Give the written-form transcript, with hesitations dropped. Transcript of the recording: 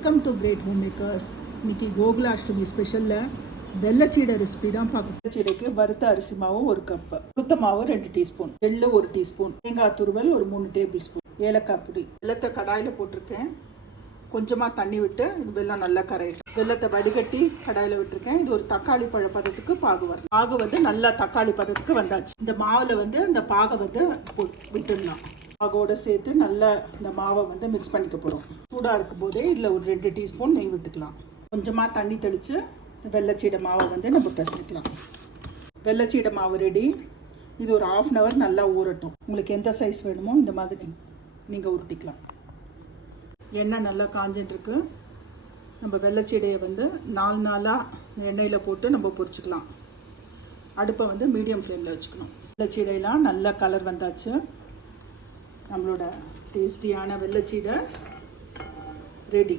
Welcome to great home makers. இன்னைக்கு Gokulashtami ஸ்பெஷலில் வெள்ளச்சீடை recipe தான் பார்க்க. வெள்ளச்சீடைக்கு வறுத்த அரிசி மாவு 1 கப்பு, உளுத்த மாவு 2 டீஸ்பூன், எள்ளு 1 டீஸ்பூன், தேங்காய் துருவல் ஒரு 3 டேபிள் ஸ்பூன், ஏலக்காய் பொடி. வெள்ளத்தை கடாயில் போட்டிருக்கேன். கொஞ்சமாக தண்ணி விட்டு இது வெள்ளம் நல்லா கரையிடும். வெள்ளத்தை வடிகட்டி கடாயில் விட்டுருக்கேன். இது ஒரு தக்காளி பழ பதத்துக்கு பாகு வரும். பாகு வந்து நல்லா தக்காளி பதத்துக்கு வந்தாச்சு. இந்த மாவில் வந்து இந்த பாகை வந்து விட்டுடலாம். பாகோட சேர்த்து நல்லா இந்த மாவை வந்து மிக்ஸ் பண்ணிக்க போகிறோம். சூடாக இருக்கும் போதே இதில் ஒரு 2 டீஸ்பூன் நெய் விட்டுக்கலாம். கொஞ்சமாக தண்ணி தெளித்து வெள்ளச்சீடை மாவை வந்து நம்ம பிசைக்கலாம். வெள்ளச்சீடை மாவு ரெடி. இது ஒரு 1/2 hour நல்லா ஊறட்டும். உங்களுக்கு எந்த சைஸ் வேணுமோ இந்த மாதிரி நீங்கள் உருட்டிக்கலாம். எண்ணெய் நல்லா காஞ்சிட்டுருக்கு. நம்ம வெள்ளச்சீடையை வந்து 4 நாளாக எண்ணெயில் போட்டு நம்ம பொரிச்சுக்கலாம். அடுப்பை வந்து மீடியம் ஃப்ளேமில் வச்சுக்கணும். வெள்ளச்சீடையெல்லாம் நல்லா கலர் வந்தாச்சு. நம்மளோட டேஸ்டியான வெள்ளச்சீடை ரெடி.